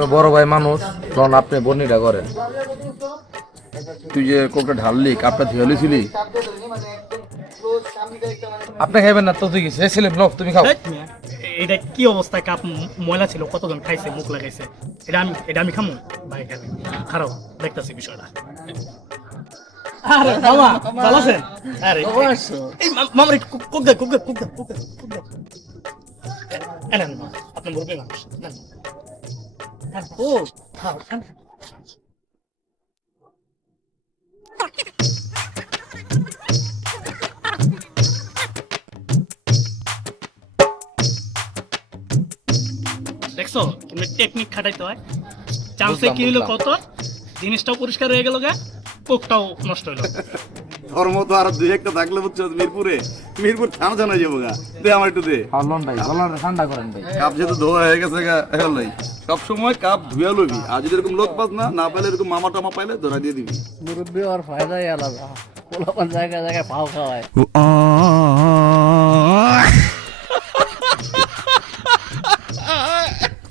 আপনার বড় ভাই মানুষ, তখন আপনি বর্ণিটা করেন। তুই যে কোকটা ঢাললি, কাপটা ধুয়েছিলি, আপনি খাইবেন না তো? তুই গেছে ছেলে ব্লক, তুমি খাও। এটা কি অবস্থা? কাপ ময়লা ছিল, কতজন খাইছে, মুখ লাগাইছে। এটা আমি খামু? ভাই খাবে খারাপ দেখতেছি বিষয়টা। আরে মামা ভালো আছেন? আরে এই মামার একটু কুক দে। এলেন মা, আপনি মুরগি মানুষ নেন। ও খাও খান। দেখছো তুমি টেকনিক খাটাইতে হয়। চান্সে কি হইলো কত, জিনিসটাও পরিষ্কার হয়ে গেল গা, কোকটাও নষ্ট হইলো। ধর্ম তো আর দুই একটা থাকলে বুঝছো, মিরপুর থানা জানা যাবো গা। দে আমার একটু দে। হারলন ভাই, গলাটা ঠান্ডা করেন ভাই। কাপ যেহেতু ধোয়া হয়ে গেছে গা, এখন নাই সব সময় কাপ ধুয়া লবি। আর যদি এরকম লোক পাস না পাইলে, এরকম মামা টামা পাইলে ধরা দিয়ে দিবি। মুরব্বী আর ফায়দাই আলাদা, পোলাপান জায়গায় জায়গায় পাও খাওয়ায়।